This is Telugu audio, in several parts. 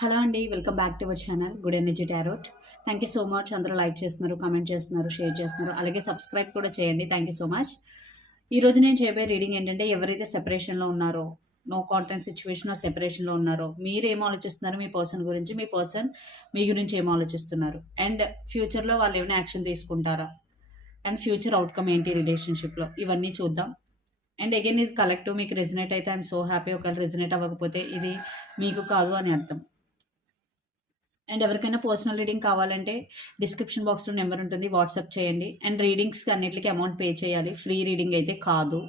హలో అండి welcome back to our channel good energy tarot. Thank you so much అందరూ లైక్ చేస్తున్నారు కామెంట్ చేస్తున్నారు షేర్ చేస్తున్నారు. అలాగే సబ్స్క్రైబ్ కూడా చేయండి. థ్యాంక్ యూ సో మచ్ ఈరోజు నేను చేయబోయే రీడింగ్ ఏంటంటే ఎవరైతే సెపరేషన్లో ఉన్నారో నో కాంటాక్ట్ సిచ్యువేషన్ సెపరేషన్లో ఉన్నారో మీరు ఏం ఆలోచిస్తున్నారు? మీ పర్సన్ గురించి మీ పర్సన్ మీ గురించి ఏం ఆలోచిస్తున్నారు? అండ్ ఫ్యూచర్లో వాళ్ళు ఏమైనా యాక్షన్ తీసుకుంటారా? అండ్ ఫ్యూచర్ అవుట్కమ్ ఏంటి రిలేషన్షిప్లో ఇవన్నీ చూద్దాం. అండ్ అగైన్ ఇది కలెక్టివ్ మీకు రెజినేట్ అయితే ఐఎమ్ సో హ్యాపీ ఒకవేళ రెజినేట్ అవ్వకపోతే ఇది మీకు కాదు అని అర్థం. అండ్ ఎవరికైనా పర్సనల్ రీడింగ్ కావాలంటే డిస్క్రిప్షన్ బాక్స్లో నెంబర్ ఉంటుంది వాట్సాప్ చేయండి. అండ్ రీడింగ్స్కి అన్నిటికీ అమౌంట్ పే చేయాలి. ఫ్రీ రీడింగ్ అయితే కాదు.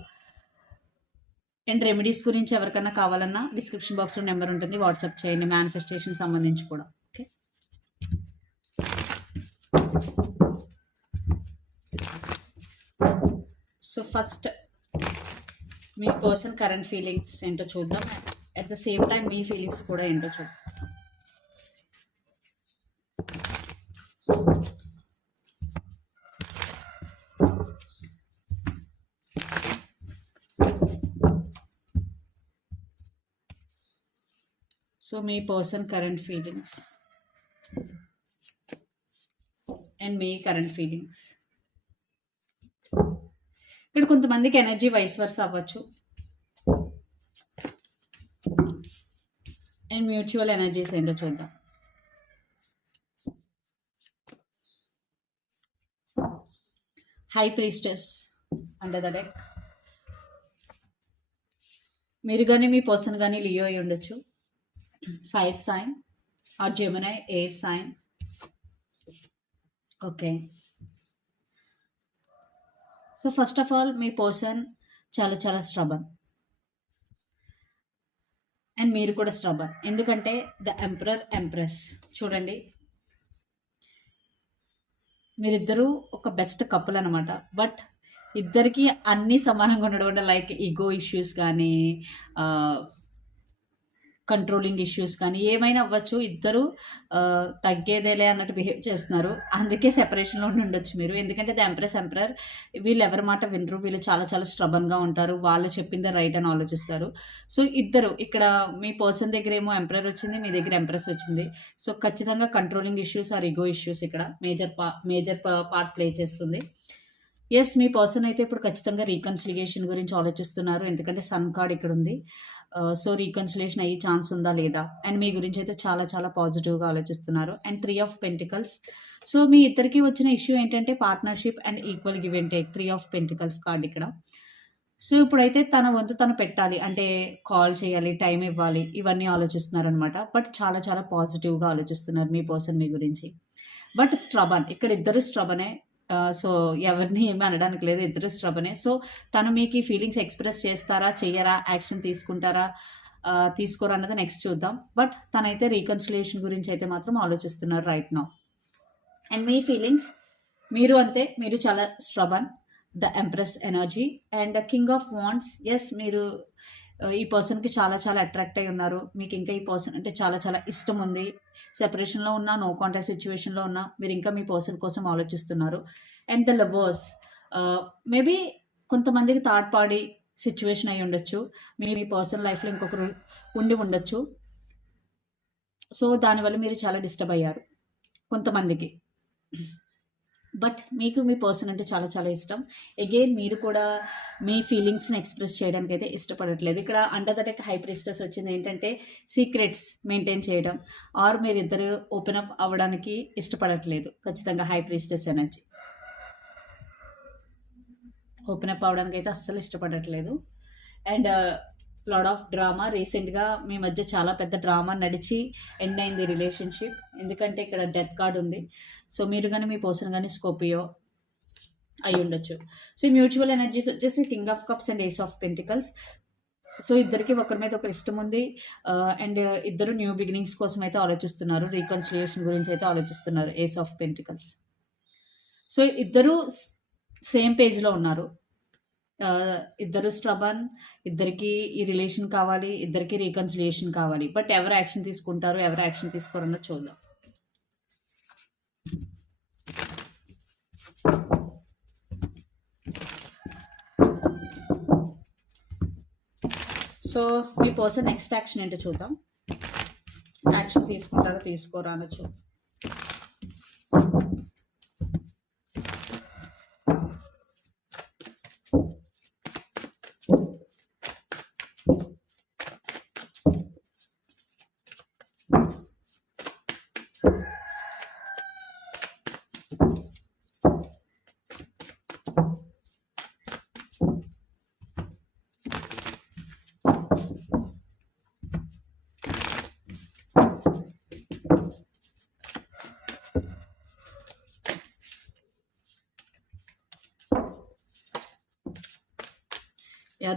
అండ్ రెమెడీస్ గురించి ఎవరికైనా కావాలన్నా డిస్క్రిప్షన్ బాక్స్లో నెంబర్ ఉంటుంది వాట్సాప్ చేయండి. మేనిఫెస్టేషన్ సంబంధించి కూడా. ఓకే సో ఫస్ట్ మీ పర్సన్ కరెంట్ ఫీలింగ్స్ ఏంటో చూద్దాం. అట్ ద సేమ్ టైం మీ ఫీలింగ్స్ కూడా ఏంటో చూద్దాం. సో మీ పర్సన్ కరెంట్ ఫీలింగ్స్. అండ్ మీ కరెంట్ ఫీలింగ్స్. ఇక్కడ కొంతమందికి ఎనర్జీ వైస్ వర్స్ అవ్వచ్చు. అండ్ మ్యూచువల్ ఎనర్జీస్ ఏంటో చూద్దాం. High priestess under the deck. మీరు కానీ మీ పర్సన్ కానీ లియో అయి ఉండొచ్చు fire sign or Gemini air sign. Okay so first of all me person చాలా చాలా స్ట్రబన్ అండ్ మీరు కూడా స్ట్రబన్ ఎందుకంటే ద ఎంపరర్ ఎంప్రెస్ చూడండి. మీరిద్దరూ ఒక బెస్ట్ కపుల్ అనమాట బట్ ఇద్దరికి అన్నీ సమానంగా ఉండడం అంటే లైక్ ఈగో ఇష్యూస్ కానీ కంట్రోలింగ్ ఇష్యూస్ కానీ ఏమైనా అవ్వచ్చు ఇద్దరు తగ్గేదేలే అన్నట్టు బిహేవ్ చేస్తున్నారు. అందుకే సెపరేషన్లో ఉండొచ్చు మీరు. ఎందుకంటే ద ఎంప్రెస్ ఎంప్రర్ వీళ్ళు ఎవరి మాట వినరు. వీళ్ళు చాలా చాలా స్ట్రబన్గా ఉంటారు. వాళ్ళు చెప్పిందే రైట్ అని ఆలోచిస్తారు. సో ఇద్దరు ఇక్కడ మీ పర్సన్ దగ్గర ఏమో ఎంప్రర్ వచ్చింది మీ దగ్గర ఎంప్రెస్ వచ్చింది. సో ఖచ్చితంగా controlling issues or ego issues ఇక్కడ. మేజర్ పా మేజర్ పార్ట్ ప్లే చేస్తుంది. ఎస్ మీ పర్సన్ అయితే ఇప్పుడు ఖచ్చితంగా రీకన్సిలియేషన్ గురించి ఆలోచిస్తున్నారు. ఎందుకంటే సన్ కార్డ్ ఇక్కడ ఉంది సో రీకన్సిలేషన్ అయ్యే ఛాన్స్ ఉందా లేదా? అండ్ మీ గురించి అయితే చాలా చాలా పాజిటివ్గా ఆలోచిస్తున్నారు. And three of pentacles so మీ ఇద్దరికి వచ్చిన ఇష్యూ ఏంటంటే partnership and equal give and take three of pentacles card ఇక్కడ. సో ఇప్పుడైతే తన వంతు తను పెట్టాలి. అంటే కాల్ చేయాలి టైం ఇవ్వాలి. ఇవన్నీ ఆలోచిస్తున్నారు అనమాట బట్ చాలా చాలా పాజిటివ్గా ఆలోచిస్తున్నారు మీ పర్సన్ మీ గురించి. బట్ స్ట్రబన్ ఇక్కడ ఇద్దరు స్ట్రబనే సో ఎవరిని ఏమీ అనడానికి లేదు ఇద్దరు స్ట్రబనే. సో తను మీకు ఈ ఫీలింగ్స్ ఎక్స్ప్రెస్ చేస్తారా చెయ్యరా యాక్షన్ తీసుకుంటారా తీసుకోరా అన్నది నెక్స్ట్ చూద్దాం. బట్ తనైతే రీకన్సిలేషన్ గురించి అయితే మాత్రం ఆలోచిస్తున్నారు రైట్ నౌ. అండ్ మీ ఫీలింగ్స్? మీరు అంతే మీరు చాలా stubborn the empress energy and king of wands. Yes మీరు ఈ పర్సన్కి చాలా చాలా అట్రాక్ట్ అయి ఉన్నారు. మీకు ఇంకా ఈ పర్సన్ అంటే చాలా చాలా ఇష్టం ఉంది. సెపరేషన్లో ఉన్న నో కాంటాక్ట్ సిచ్యువేషన్లో ఉన్న మీరు ఇంకా మీ పర్సన్ కోసం ఆలోచిస్తున్నారు. అండ్ ద లవర్స్ మేబీ కొంతమందికి థర్డ్ పార్టీ సిచ్యువేషన్ అయి ఉండొచ్చు. మీ మీ పర్సనల్ లైఫ్లో ఇంకొకరు ఉండి ఉండొచ్చు. సో దానివల్ల మీరు చాలా డిస్టర్బ్ అయ్యారు. కొంతమందికి. బట్ మీకు మీ పర్సన్ అంటే చాలా చాలా ఇష్టం. అగైన్ మీరు కూడా మీ ఫీలింగ్స్ని ఎక్స్ప్రెస్ చేయడానికి అయితే ఇష్టపడట్లేదు. ఇక్కడ అండర్ ద టెక్ హైప్రిస్టస్ వచ్చింది ఏంటంటే సీక్రెట్స్ మెయింటైన్ చేయడం. ఆర్ మీరు ఇద్దరు ఓపెన్ అప్ అవ్వడానికి ఇష్టపడట్లేదు. ఖచ్చితంగా high priestess energy open up అవ్వడానికి అయితే అస్సలు ఇష్టపడట్లేదు. అండ్ లాడ్ ఆఫ్ డ్రామా రీసెంట్గా మీ మధ్య చాలా పెద్ద డ్రామా నడిచి ఎండ్ అయింది రిలేషన్షిప్ ఎందుకంటే ఇక్కడ డెత్ కార్డ్ ఉంది. సో మీరు కానీ మీ పర్సన్ కానీ స్కోపియో అయి ఉండొచ్చు. సో మ్యూచువల్ ఎనర్జీస్ వచ్చేసి king of cups and ace of pentacles so ఇద్దరికి ఒకరి మీద ఒకరు ఇష్టం ఉంది. అండ్ ఇద్దరు న్యూ బిగినింగ్స్ కోసం అయితే ఆలోచిస్తున్నారు. రీకన్సిలియేషన్ గురించి అయితే ఆలోచిస్తున్నారు. ఏస్ ఆఫ్ పెంటికల్స్ సో ఇద్దరు సేమ్ పేజ్లో ఉన్నారు. ఇద్దరు స్ట్రబన్ ఇద్దరికి ఈ రిలేషన్ కావాలి ఇద్దరికి రీకన్సిలియేషన్ కావాలి. బట్ ఎవరు యాక్షన్ తీసుకుంటారు ఎవరు యాక్షన్ తీసుకోరన్నది చూద్దాం. సో మీ పర్సన్ నెక్స్ట్ యాక్షన్ ఏంటో చూద్దాం. యాక్షన్ తీసుకుంటారా తీసుకోరా అని చూద్దాం.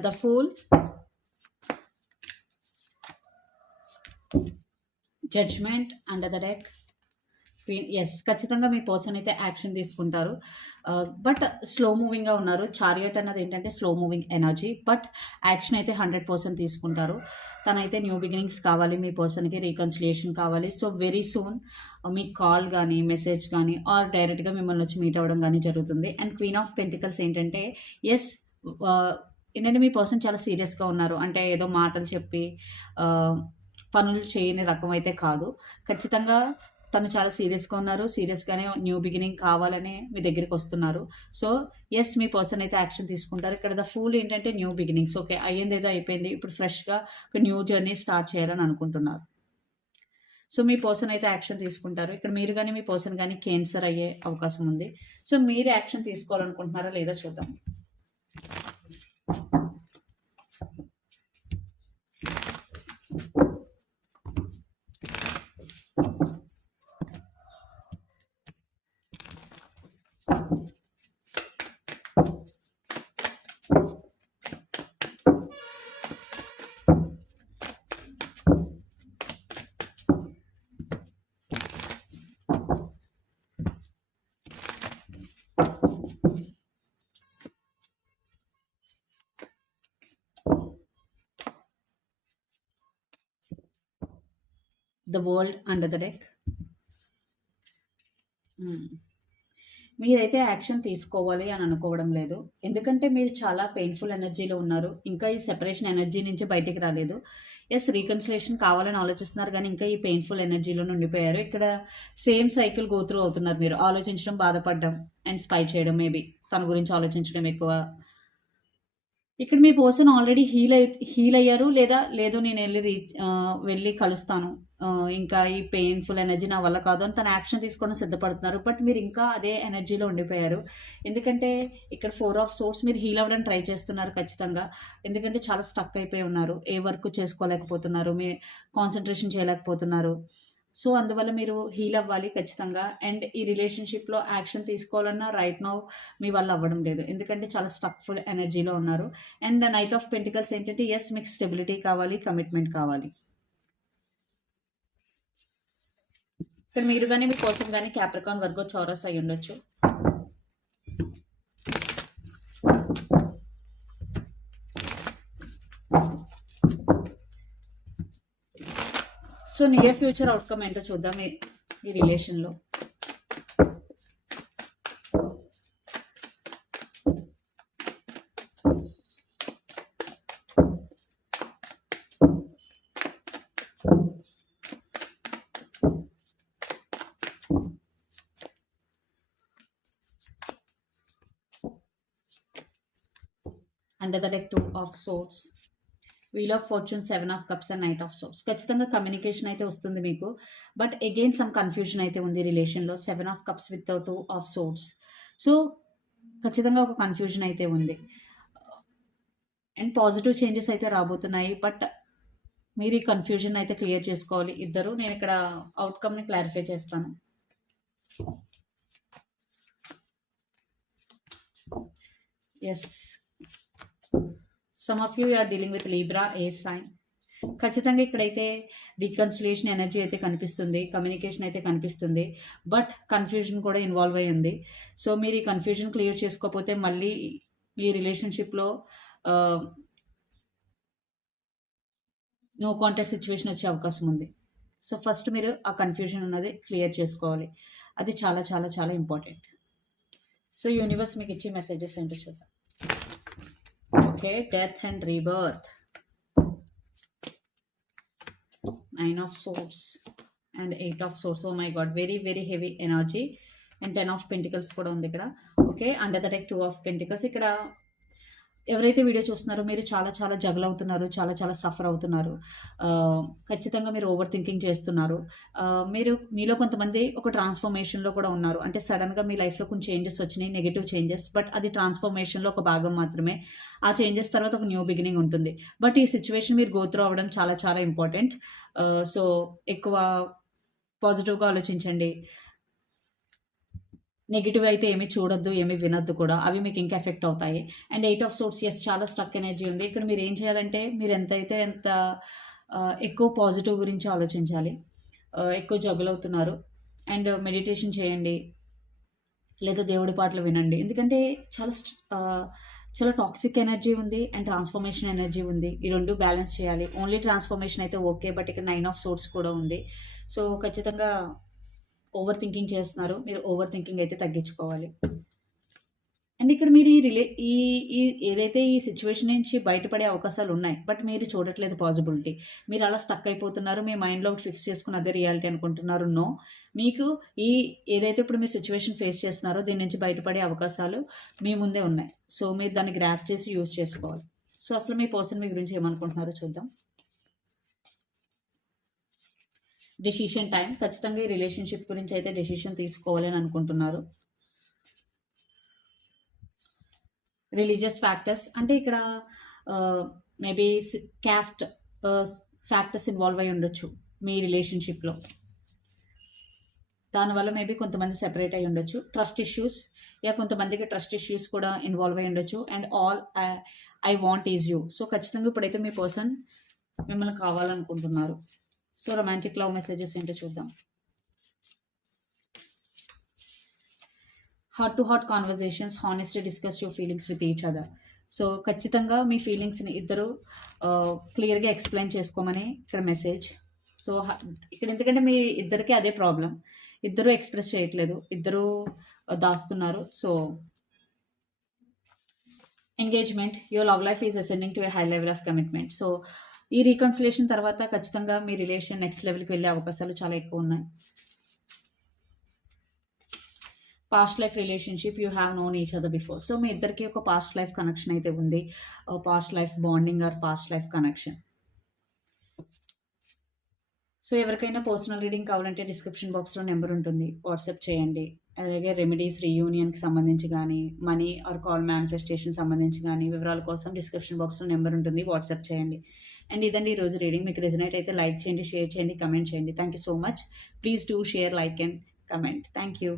The fool. Judgement under the deck yes ఖచ్చితంగా మీ పర్సన్ అయితే యాక్షన్ తీసుకుంటారు. బట్ స్లో మూవింగ్గా ఉన్నారు. చారియట్ అన్నది ఏంటంటే slow moving energy but action అయితే హండ్రెడ్ పర్సెంట్ తీసుకుంటారు. తనైతే న్యూ బిగినింగ్స్ కావాలి మీ పర్సన్కి రీకన్సిలియేషన్ కావాలి. సో వెరీ సూన్ మీ కాల్ కానీ మెసేజ్ కానీ ఆర్ డైరెక్ట్గా మిమ్మల్ని వచ్చి మీట్ అవ్వడం కానీ జరుగుతుంది. అండ్ క్వీన్ ఆఫ్ పెంటికల్స్ ఏంటంటే ఎస్ uh, ఏంటంటే మీ పర్సన్ చాలా సీరియస్గా ఉన్నారు. అంటే ఏదో మాటలు చెప్పి పనులు చేయని రకం అయితే కాదు. ఖచ్చితంగా తను చాలా సీరియస్గా ఉన్నారు. సీరియస్గానే న్యూ బిగినింగ్ కావాలని మీ దగ్గరికి వస్తున్నారు. సో ఎస్ మీ పర్సన్ అయితే యాక్షన్ తీసుకుంటారు. ఇక్కడ ద ఫూల్ ఏంటంటే న్యూ బిగినింగ్స్. ఓకే అయ్యింది ఏదో అయిపోయింది. ఇప్పుడు ఫ్రెష్గా ఒక న్యూ జర్నీ స్టార్ట్ చేయాలని అనుకుంటున్నారు. సో మీ పర్సన్ అయితే యాక్షన్ తీసుకుంటారు. ఇక్కడ మీరు కానీ మీ పర్సన్ కానీ క్యాన్సర్ అయ్యే అవకాశం ఉంది. సో మీరు యాక్షన్ తీసుకోవాలనుకుంటున్నారా లేదా చూద్దాం. Thank you. The world under the deck మీరైతే యాక్షన్ తీసుకోవాలి అని అనుకోవడం లేదు. ఎందుకంటే మీరు చాలా పెయిన్ఫుల్ ఎనర్జీలో ఉన్నారు. ఇంకా ఈ సెపరేషన్ ఎనర్జీ నుంచి బయటికి రాలేదు. ఎస్ రీకన్సిలేషన్ కావాలని ఆలోచిస్తున్నారు కానీ ఇంకా ఈ పెయిన్ఫుల్ ఎనర్జీలో ఉండిపోయారు. ఇక్కడ సేమ్ సైకిల్ గోత్రూ అవుతున్నారు మీరు. ఆలోచించడం బాధపడడం అండ్ స్పై చేయడం మేబీ తన గురించి ఆలోచించడం ఎక్కువ. ఇక్కడ మీ పర్సన్ ఆల్రెడీ హీల్ అయి హీల్ అయ్యారు లేదా లేదు నేను వెళ్ళి రీచ్ వెళ్ళి కలుస్తాను. ఇంకా ఈ పెయిన్ఫుల్ ఎనర్జీ నా వల్ల కాదు అని తన యాక్షన్ తీసుకోవడం సిద్ధపడుతున్నారు. బట్ మీరు ఇంకా అదే ఎనర్జీలో ఉండిపోయారు. ఎందుకంటే ఇక్కడ ఫోర్ ఆఫ్ సోర్స్ మీరు హీల్ అవ్వడానికి ట్రై చేస్తున్నారు ఖచ్చితంగా. ఎందుకంటే చాలా స్టక్ అయిపోయి ఉన్నారు. ఏ వర్క్ చేసుకోలేకపోతున్నారు. మీ కాన్సన్ట్రేషన్ చేయలేకపోతున్నారు. సో అందువల్ల మీరు హీల్ అవ్వాలి ఖచ్చితంగా. అండ్ ఈ రిలేషన్షిప్లో యాక్షన్ తీసుకోవాలన్నా రైట్ నౌ మీ వల్ల అవ్వడం లేదు. ఎందుకంటే చాలా స్ట్రక్ఫుల్ ఎనర్జీలో ఉన్నారు. అండ్ నైట్ ఆఫ్ పెంటికల్స్ ఏంటంటే ఎస్ మీకు స్టెబిలిటీ కావాలి కమిట్మెంట్ కావాలి. ఇక్కడ మీరు కానీ మీ కోసం కానీ క్యాప్రికాన్ వర్గో చౌరస్ అయి ఉండొచ్చు సో నియర్ ఫ్యూచర్ అవుట్కమ్ ఏంటో చూద్దాం ఈ- రిలేషన్లో under the deck two of swords wheel of fortune seven of cups and knight of swords ఖచ్చితంగా కమ్యూనికేషన్ అయితే వస్తుంది మీకు. బట్ అగైన్ సమ్ కన్ఫ్యూజన్ అయితే ఉంది రిలేషన్లో seven of cups with two of swords so ఖచ్చితంగా ఒక కన్ఫ్యూజన్ అయితే ఉంది. అండ్ పాజిటివ్ చేంజెస్ అయితే రాబోతున్నాయి. బట్ మీరు ఈ కన్ఫ్యూజన్ అయితే క్లియర్ చేసుకోవాలి ఇద్దరు. నేను ఇక్కడ అవుట్కమ్ని క్లారిఫై చేస్తాను. Yes some of you are dealing with Libra a sign ఖచ్చితంగా ఇక్కడైతే రీకన్సిలేషన్ ఎనర్జీ అయితే కనిపిస్తుంది కమ్యూనికేషన్ అయితే కనిపిస్తుంది బట్ కన్ఫ్యూజన్ కూడా ఇన్వాల్వ్ అయి ఉంది. సో మీరు ఈ కన్ఫ్యూజన్ క్లియర్ చేసుకోకపోతే మళ్ళీ ఈ రిలేషన్షిప్లో నో కాంటాక్ట్ సిచ్యువేషన్ వచ్చే అవకాశం ఉంది. సో ఫస్ట్ మీరు ఆ కన్ఫ్యూజన్ ఉన్నది క్లియర్ చేసుకోవాలి. అది చాలా చాలా చాలా ఇంపార్టెంట్ సో యూనివర్స్ మీకు ఇచ్చే మెసేజెస్ ఏంటో చూద్దాం. Okay death and rebirth nine of swords and eight of swords oh my god very very heavy energy and ten of pentacles కూడా ఉంది ఇక్కడ. Okay under the deck two of pentacles ఇక్కడ ఎవరైతే వీడియో చూస్తున్నారో మీరు చాలా చాలా జగల్ అవుతున్నారు చాలా చాలా సఫర్ అవుతున్నారు. ఖచ్చితంగా మీరు ఓవర్ థింకింగ్ చేస్తున్నారు మీరు మీలో కొంతమంది ఒక ట్రాన్స్ఫర్మేషన్లో కూడా ఉన్నారు. అంటే సడన్గా మీ లైఫ్లో కొన్ని చేంజెస్ వచ్చినాయి నెగిటివ్ చేంజెస్ బట్ అది ట్రాన్స్ఫర్మేషన్లో ఒక భాగం మాత్రమే. ఆ చేంజెస్ తర్వాత ఒక న్యూ బిగినింగ్ ఉంటుంది. బట్ ఈ సిచ్యువేషన్ మీరు గోత్రూ అవ్వడం చాలా చాలా ఇంపార్టెంట్ సో ఎక్కువ పాజిటివ్గా ఆలోచించండి. నెగిటివ్ అయితే ఏమి చూడొద్దు ఏమి వినొద్దు కూడా. అవి మీకు ఇంకా ఎఫెక్ట్ అవుతాయి. And eight of swords yes చాలా స్టక్ ఎనర్జీ ఉంది. ఇక్కడ మీరు ఏం చేయాలంటే మీరు ఎంతైతే ఎంత ఎక్కువ పాజిటివ్ గురించి ఆలోచించాలి ఎక్కువ జగులవుతున్నారు అండ్ మెడిటేషన్ చేయండి లేదా దేవుడి పాటలు వినండి. ఎందుకంటే చాలా చాలా టాక్సిక్ ఎనర్జీ ఉంది అండ్ ట్రాన్స్ఫర్మేషన్ ఎనర్జీ ఉంది. ఈ రెండు బ్యాలెన్స్ చేయాలి. ఓన్లీ ట్రాన్స్ఫర్మేషన్ అయితే ఓకే బట్ ఇక్కడ నైన్ ఆఫ్ సోర్స్ కూడా ఉంది. సో ఖచ్చితంగా ఓవర్ థింకింగ్ చేస్తున్నారు. మీరు ఓవర్ థింకింగ్ అయితే తగ్గించుకోవాలి. అండ్ ఇక్కడ మీరు ఈ రిలే ఈ ఈ ఏదైతే ఈ సిచ్యువేషన్ నుంచి బయటపడే అవకాశాలు ఉన్నాయి బట్ మీరు చూడట్లేదు పాసిబిలిటీ మీరు అలా స్టక్ అయిపోతున్నారు మీ మైండ్లో ఒకటి ఫిక్స్ చేసుకుని అదే రియాలిటీ అనుకుంటున్నారు నో. మీకు ఈ ఏదైతే ఇప్పుడు మీ సిచ్యువేషన్ ఫేస్ చేస్తున్నారో దీని నుంచి బయటపడే అవకాశాలు మీ ముందే ఉన్నాయి. సో మీరు దాన్ని గ్రాప్ చేసి యూజ్ చేసుకోవాలి. సో అసలు మీ పర్సన్ మీ గురించి ఏమనుకుంటున్నారో చూద్దాం. డెసిషన్ టైం ఖచ్చితంగా ఈ రిలేషన్షిప్ గురించి అయితే డెసిషన్ తీసుకోవాలని అనుకుంటున్నారు. రిలీజియస్ ఫ్యాక్టర్స్ అంటే ఇక్కడ మేబీ క్యాస్ట్ ఫ్యాక్టర్స్ ఇన్వాల్వ్ అయి ఉండొచ్చు మీ రిలేషన్షిప్లో దానివల్ల మేబీ కొంతమంది సెపరేట్ అయి ఉండొచ్చు. ట్రస్ట్ ఇష్యూస్ యా కొంతమందికి ట్రస్ట్ ఇష్యూస్ కూడా ఇన్వాల్వ్ అయి ఉండొచ్చు. And all I want is you so ఖచ్చితంగా ఇప్పుడైతే మీ పర్సన్ మిమ్మల్ని కావాలనుకుంటున్నారు. సో రొమాంటిక్ లవ్ మెసేజెస్ ఏంటో చూద్దాం. Heart to heart conversations honestly discuss your feelings with each other so ఖచ్చితంగా మీ ఫీలింగ్స్ని ఇద్దరు క్లియర్గా ఎక్స్ప్లెయిన్ చేసుకోమని ఇక్కడ మెసేజ్ సో ఇక్కడ ఎందుకంటే మీ ఇద్దరికి అదే ప్రాబ్లం ఇద్దరు ఎక్స్ప్రెస్ చేయట్లేదు. ఇద్దరు దాస్తున్నారు. So engagement your love life is ascending to a high level of commitment so ఈ రీకన్సిలేషన్ తర్వాత ఖచ్చితంగా మీ రిలేషన్ నెక్స్ట్ లెవెల్కి వెళ్ళే అవకాశాలు చాలా ఎక్కువ ఉన్నాయి. Past life relationship you have known each other before so మీ ఇద్దరికి ఒక పాస్ట్ లైఫ్ కనెక్షన్ అయితే ఉంది. Past life bonding or past life connection so ఎవరికైనా పర్సనల్ రీడింగ్ కావాలంటే డిస్క్రిప్షన్ బాక్స్లో నెంబర్ ఉంటుంది. వాట్సాప్ చేయండి. అలాగే రెమెడీస్ రీయూనియన్కి సంబంధించి కానీ మనీ ఆర్ కాల్ మేనిఫెస్టేషన్ సంబంధించి కానీ వివరాల కోసం డిస్క్రిప్షన్ బాక్స్లో నెంబర్ ఉంటుంది. వాట్సాప్ చేయండి. అండ్ ఇదండి ఈరోజు రీడింగ్. మీకు రెజనేట్ అయితే లైక్ చేయండి షేర్ చేయండి కమెంట్ చేయండి. Thank you so much please do share like and comment thank you